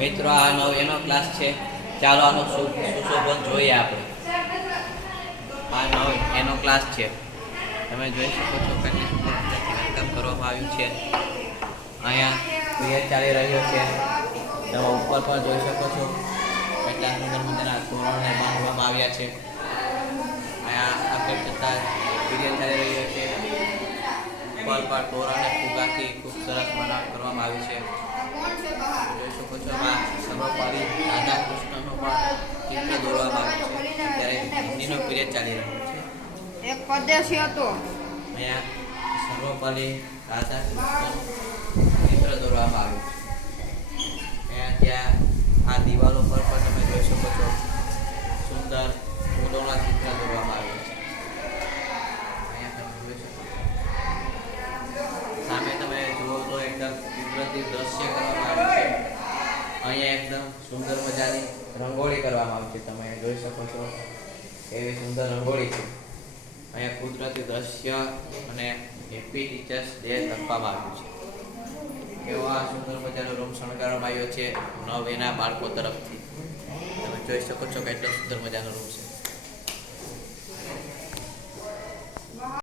મિત્રો આ નવ એનો ક્લાસ છે. ચાલો આનો સુશોભન જોઈએ આપણે. આ નવ એનો ક્લાસ છે. તમે જોઈ શકો છો કેટલી સુંદર બાંધકામ કરવામાં આવ્યું છે. અહીંયા ક્રિયા ચાલી રહ્યો છે. તમે ઉપર પણ જોઈ શકો છો કેટલા સુંદર મજાના તોરણને બાંધવામાં આવ્યા છે. અહીંયા આગળ જતા ક્રિયા ચાલી રહ્યો છે. ઉપર પર તોરણને ફુગાથી ખૂબ સરસ કરવામાં આવ્યું છે. જોઈ શકો છો સર્વપરી રાધા કૃષ્ણનો પણ ચિત્ર દોરવામાં આવ્યું છે. ત્યારે હિન્દીનો પીરિયડ ચાલી રહ્યો છે. એક પરદેશી હતો. અહીંયા સર્વપરી રાધા કૃષ્ણ ચિત્ર દોરવામાં આવ્યું છે. અહીંયા ત્યાં આ દિવાલો પર પણ તમે જોઈ શકો છો સુંદર ફૂલોના ચિત્ર દોરવામાં આવ્યું છે. અહીંયા તમે જોઈ શકો છો સામે તમે જુઓ તો એકદમ કુદરતી દ્રશ્ય કરવામાં આવ્યું છે. અહીંયા એકદમ સુંદર મજાની રંગોળી કરવામાં આવી છે. તમે જોઈ શકો છો એવી સુંદર રંગોળી છે. અહીંયા કુદરતી દ્રશ્ય અને હેપી ટીચર્સ ડે લખવામાં આવ્યું છે. એવો આ સુંદર મજાનો રૂમ શણગારવામાં આવ્યો છે નવ એના બાળકો તરફથી. તમે જોઈ શકો છો કેટલો સુંદર મજાનો રૂમ છે.